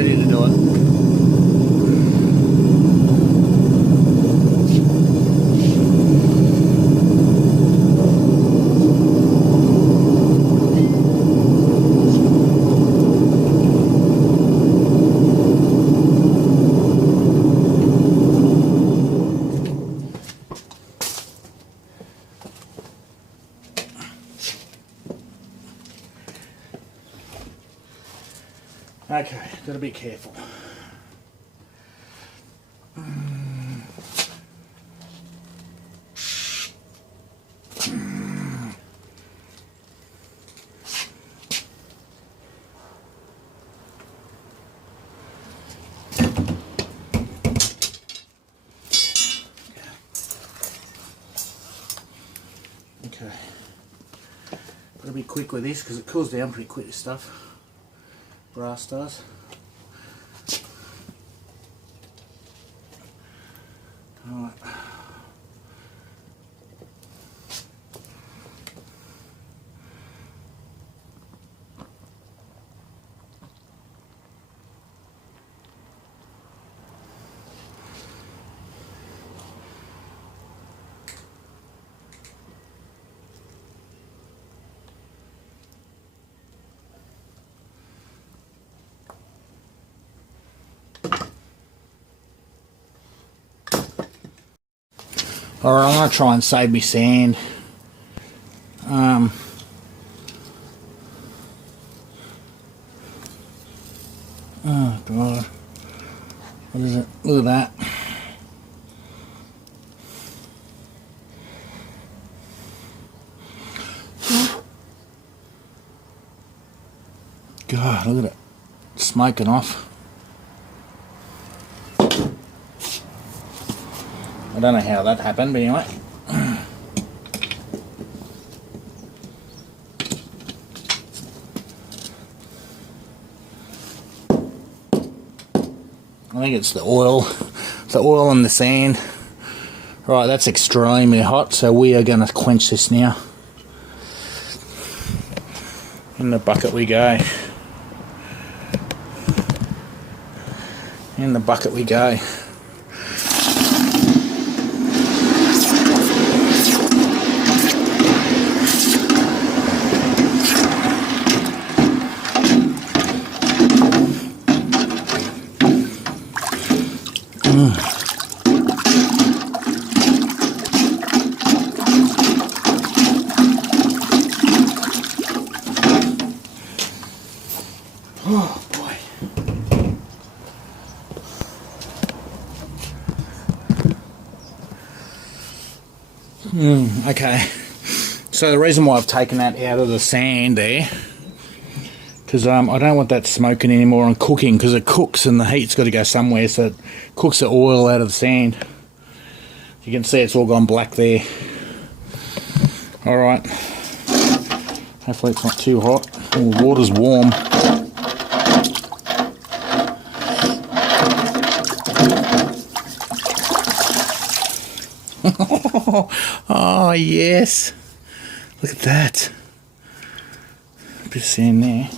ready to do it. Okay, gotta be careful. Okay, gotta be quick with this because it cools down pretty quick, this stuff. Brass does. Alright. Alright, I'm going to try and save me sand. Oh God. What is it? Look at that. God, look at it. Smoking off. I don't know how that happened, but anyway. I think it's the oil and the sand. Right, that's extremely hot, so we are going to quench this now. In the bucket we go. In the bucket we go. Oh boy. Okay. So the reason why I've taken that out of the sand there, because I don't want that smoking anymore and cooking, because it cooks and the heat's got to go somewhere, so it cooks the oil out of the sand. You can see it's all gone black there. Alright. Hopefully it's not too hot. Oh, the water's warm. Oh yes, look at that. A bit of sand there,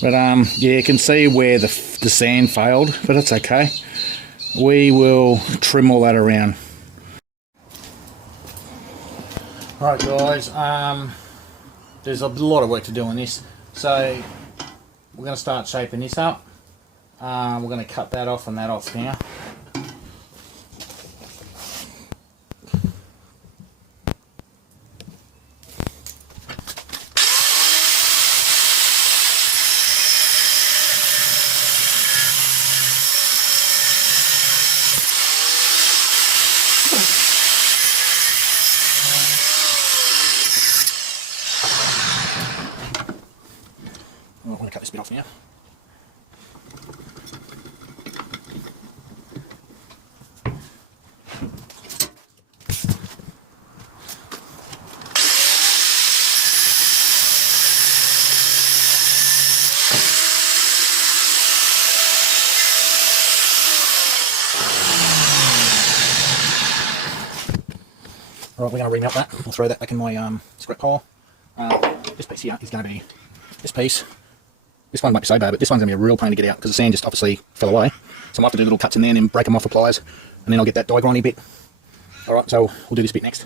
but yeah, you can see where the sand failed, but that's okay. We will trim all that around. Alright guys, there's a lot of work to do on this, so we're going to start shaping this up. We're going to cut that off and that off now. I'm going to cut this bit off now. Alright, we're going to remelt that. I'll throw that back in my scrap pile. This piece here is going to be this piece This one won't be so bad, but this one's going to be a real pain to get out because the sand just obviously fell away. So I might have to do little cuts in there and then break them off with pliers, and then I'll get that die grindy bit. Alright, so we'll do this bit next.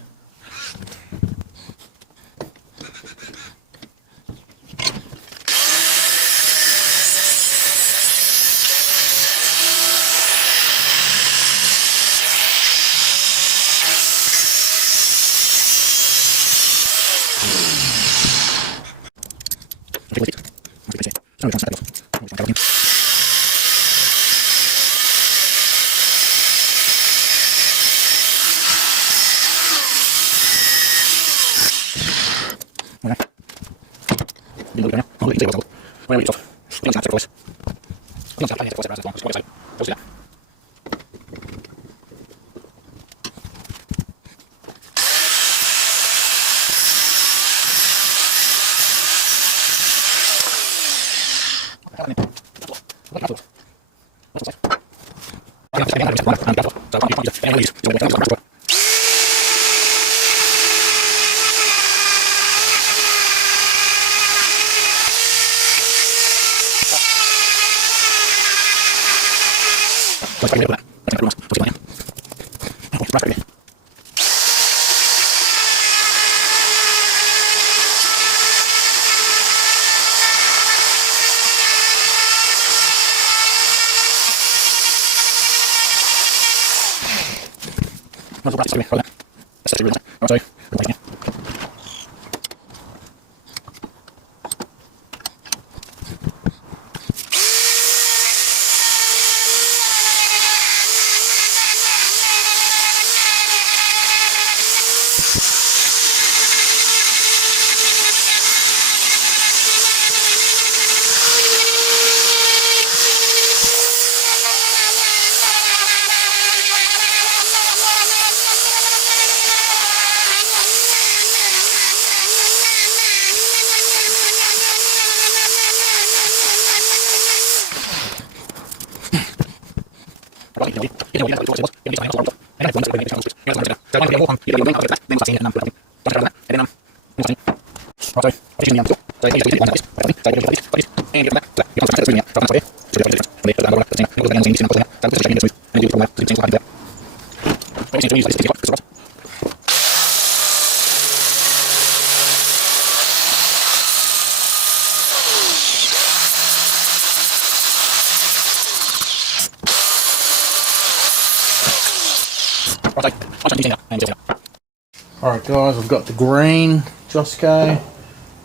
Alright guys, I've got the green Josco.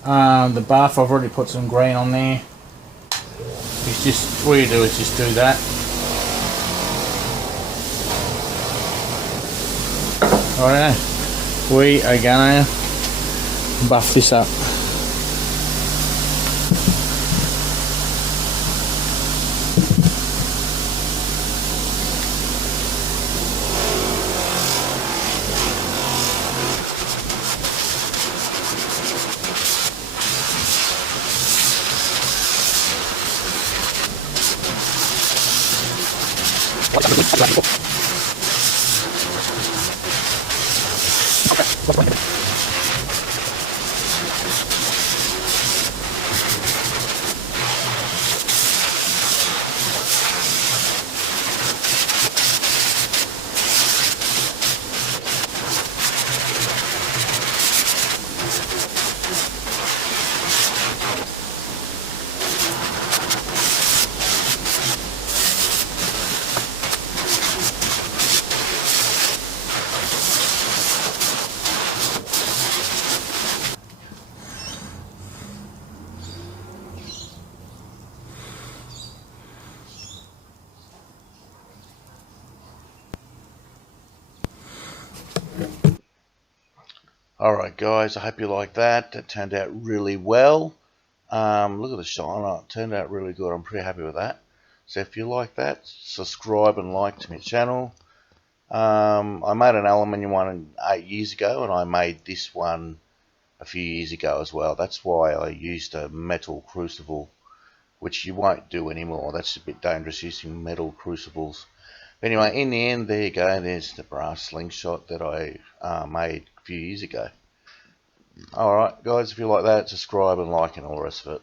The buff, I've already put some green on there. It's just, all you do is just do that. Alright, we are gonna buff this up. Alright guys, I hope you like that. That turned out really well. Look at the shine. Oh, it turned out really good. I'm pretty happy with that. So if you like that, subscribe and like to my channel. I made an aluminium one 8 years ago, and I made this one a few years ago as well. That's why I used a metal crucible, which you won't do anymore. That's a bit dangerous using metal crucibles. But anyway, in the end, there you go. There's the brass slingshot that I made a few years ago. Alright guys, if you like that, subscribe and like and all the rest of it.